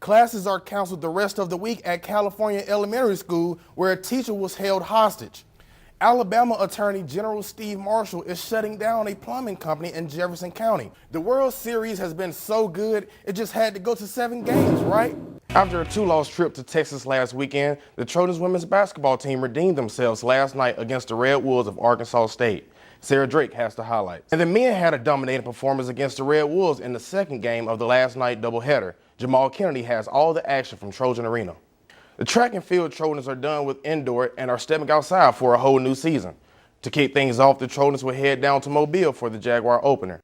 Classes are canceled the rest of the week at California Elementary School, where a teacher was held hostage. Alabama Attorney General Steve Marshall is shutting down a plumbing company in Jefferson County. The World Series has been so good, it just had to go to 7 games, right? After a 2-loss trip to Texas last weekend, the Trojans women's basketball team redeemed themselves last night against the Red Wolves of Arkansas State. Sarah Drake has the highlights. And the men had a dominating performance against the Red Wolves in the second game of the last night doubleheader. Jamal Kennedy has all the action from Trojan Arena. The track and field Trojans are done with indoor and are stepping outside for a whole new season. To kick things off, the Trojans will head down to Mobile for the Jaguar opener.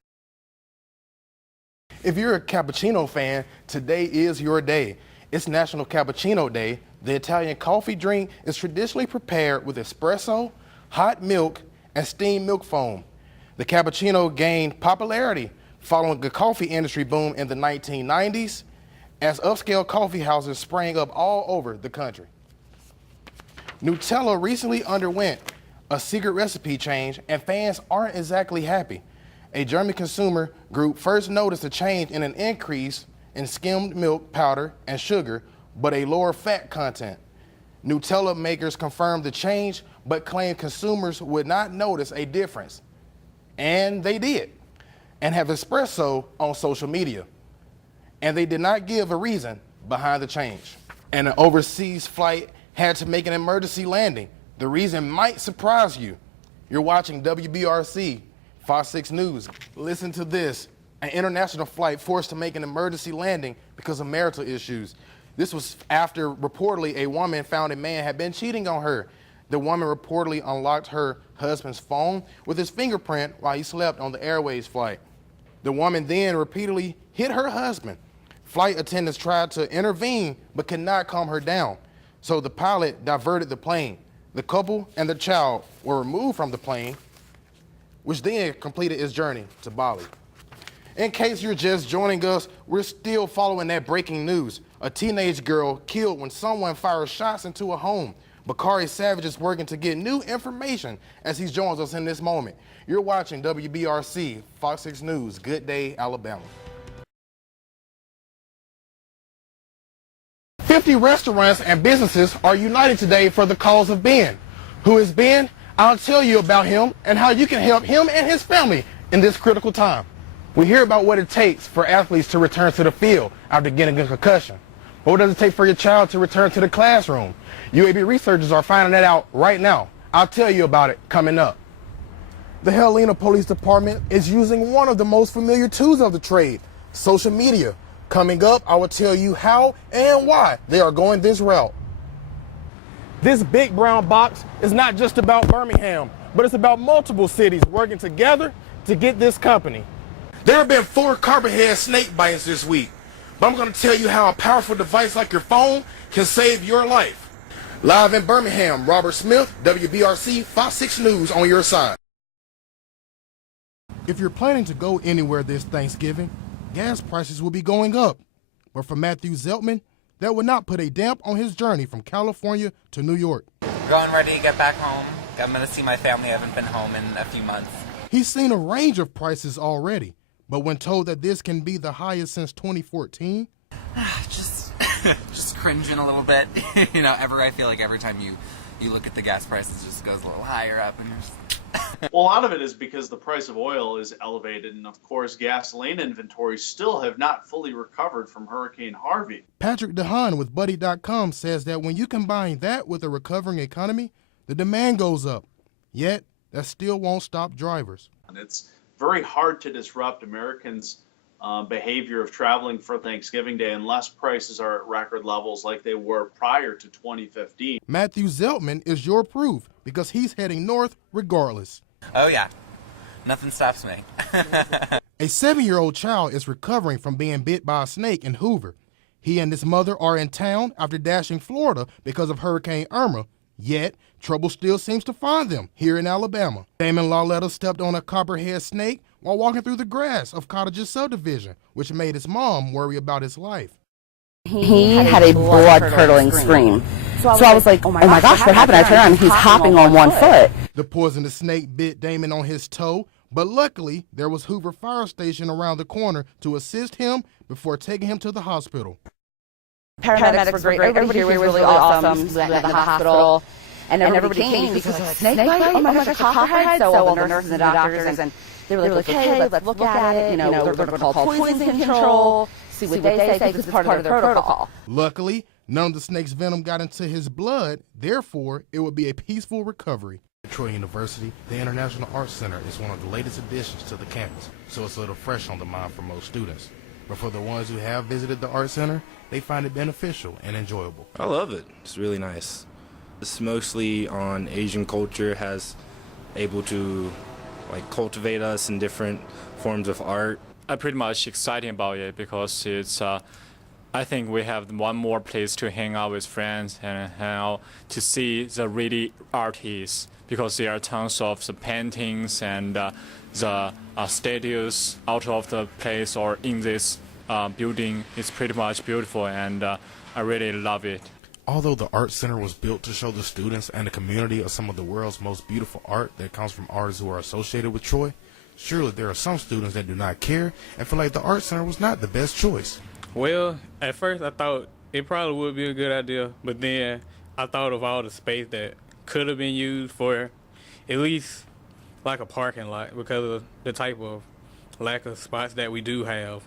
If you're a cappuccino fan, today is your day. It's National Cappuccino Day. The Italian coffee drink is traditionally prepared with espresso, hot milk, and steamed milk foam. The cappuccino gained popularity following the coffee industry boom in the 1990s as upscale coffee houses sprang up all over the country. Nutella recently underwent a secret recipe change, and fans aren't exactly happy. A German consumer group first noticed a change in an increase in skimmed milk powder and sugar, but a lower fat content. Nutella makers confirmed the change, but claimed consumers would not notice a difference. And they did, and have espresso on social media. And they did not give a reason behind the change. And an overseas flight had to make an emergency landing. The reason might surprise you. You're watching WBRC, Fox 6 News. Listen to this. An international flight forced to make an emergency landing because of marital issues. This was after reportedly a woman found a man had been cheating on her. The woman reportedly unlocked her husband's phone with his fingerprint while he slept on the Airways flight. The woman then repeatedly hit her husband. Flight attendants tried to intervene but could not calm her down. So the pilot diverted the plane. The couple and the child were removed from the plane, which then completed its journey to Bali. In case you're just joining us, we're still following that breaking news. A teenage girl killed when someone fired shots into a home. Bakari Savage is working to get new information as he joins us in this moment. You're watching WBRC, Fox 6 News. Good day, Alabama. 50 restaurants and businesses are uniting today for the cause of Ben. Who is Ben? I'll tell you about him and how you can help him and his family in this critical time. We hear about what it takes for athletes to return to the field after getting a concussion. But what does it take for your child to return to the classroom? UAB researchers are finding that out right now. I'll tell you about it coming up. The Helena Police Department is using one of the most familiar tools of the trade, social media. Coming up, I will tell you how and why they are going this route. This big brown box is not just about Birmingham, but it's about multiple cities working together to get this company. There have been 4 copperhead snake bites this week, but I'm going to tell you how a powerful device like your phone can save your life. Live in Birmingham, Robert Smith, WBRC, Fox 6 News on your side. If you're planning to go anywhere this Thanksgiving, gas prices will be going up. But for Matthew Zeltman, that would not put a damp on his journey from California to New York. Going ready to get back home. I'm going to see my family. I haven't been home in a few months. He's seen a range of prices already, but when told that this can be the highest since 2014, just cringing a little bit. You know, I feel like every time you look at the gas prices, it just goes a little higher up, and there's. Well, a lot of it is because the price of oil is elevated, and of course, gasoline inventories still have not fully recovered from Hurricane Harvey. Patrick DeHaan with Buddy.com says that when you combine that with a recovering economy, the demand goes up. Yet, that still won't stop drivers. And it's very hard to disrupt Americans' behavior of traveling for Thanksgiving Day unless prices are at record levels like they were prior to 2015. Matthew Zeltman is your proof because he's heading north regardless. Oh yeah, nothing stops me. A 7-year-old child is recovering from being bit by a snake in Hoover. He and his mother are in town after dashing Florida because of Hurricane Irma, yet trouble still seems to find them here in Alabama. Damon Lawletta stepped on a copperhead snake while walking through the grass of Cottages subdivision, which made his mom worry about his life. He had a blood-curdling scream. So I was like, oh my gosh, what happened? I turned around and he's hopping on one foot. The poisonous snake bit Damon on his toe, but luckily there was Hoover Fire Station around the corner to assist him before taking him to the hospital. Paramedics were great. Everybody here was really awesome. We went to the hospital, and everybody came because of a snake bite. Oh my gosh, a copperhead. So all the nurses and the doctors, and they were like, okay, let's look at it. You know, they're going to call poison control, see what they say, because it's part of their protocol. Luckily, none of the snake's venom got into his blood. Therefore, it would be a peaceful recovery. At Troy University, the International Arts Center is one of the latest additions to the campus, so it's a little fresh on the mind for most students. But for the ones who have visited the Art Center, they find it beneficial and enjoyable. I love it. It's really nice. It's mostly on Asian culture, has able to cultivate us in different forms of art. I'm pretty much excited about it because it's I think we have one more place to hang out with friends and hang out to see the really artists, because there are tons of the paintings and the statues out of the place or in this building. It's pretty much beautiful, and I really love it. Although the Art Center was built to show the students and the community of some of the world's most beautiful art that comes from artists who are associated with Troy, surely there are some students that do not care and feel like the Art Center was not the best choice. Well, at first I thought it probably would be a good idea, but then I thought of all the space that could have been used for at least like a parking lot because of the type of lack of spots that we do have.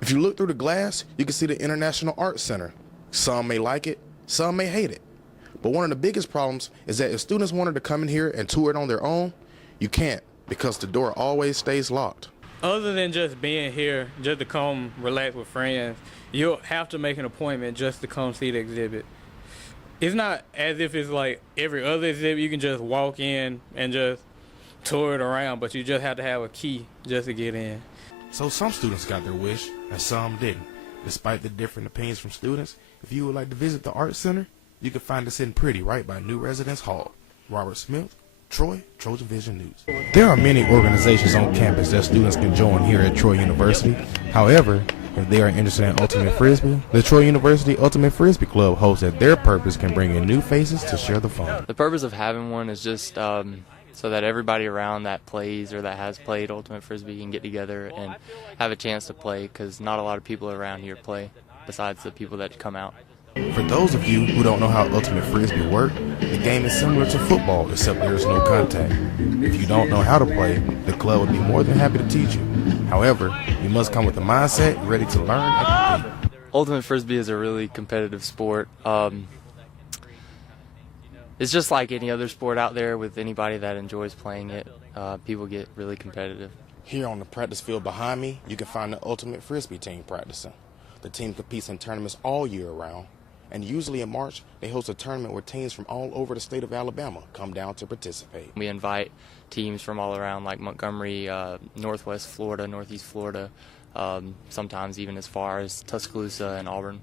If you look through the glass, you can see the International Arts Center. Some may like it, some may hate it. But one of the biggest problems is that if students wanted to come in here and tour it on their own, you can't, because the door always stays locked. Other than just being here, just to come relax with friends, you'll have to make an appointment just to come see the exhibit. It's not as if it's like every other exhibit, you can just walk in and just tour it around, but you just have to have a key just to get in. So some students got their wish and some didn't. Despite the different opinions from students, if you would like to visit the Art Center, you can find it sitting pretty right by New Residence Hall. Robert Smith, Troy, Trojan Vision News. There are many organizations on campus that students can join here at Troy University. However, if they are interested in Ultimate Frisbee, the Troy University Ultimate Frisbee Club hopes that their purpose can bring in new faces to share the fun. The purpose of having one is just so that everybody around that plays or that has played Ultimate Frisbee can get together and have a chance to play, because not a lot of people around here play besides the people that come out. For those of you who don't know how Ultimate Frisbee works, the game is similar to football except there is no contact. If you don't know how to play, the club would be more than happy to teach you. However, you must come with the mindset ready to learn and compete. Ultimate Frisbee is a really competitive sport. It's just like any other sport out there with anybody that enjoys playing it. People get really competitive. Here on the practice field behind me, you can find the Ultimate Frisbee team practicing. The team competes in tournaments all year round, and usually in March, they host a tournament where teams from all over the state of Alabama come down to participate. We invite teams from all around, like Montgomery, Northwest Florida, Northeast Florida, sometimes even as far as Tuscaloosa and Auburn.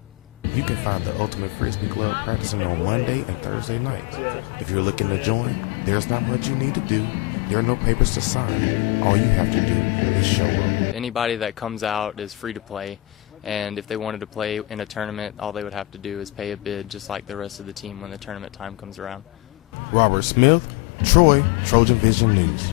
You can find the Ultimate Frisbee Club practicing on Monday and Thursday nights. If you're looking to join, there's not much you need to do. There are no papers to sign. All you have to do is show up. Anybody that comes out is free to play, and if they wanted to play in a tournament, all they would have to do is pay a bid just like the rest of the team when the tournament time comes around. Robert Smith, Troy, Trojan Vision News.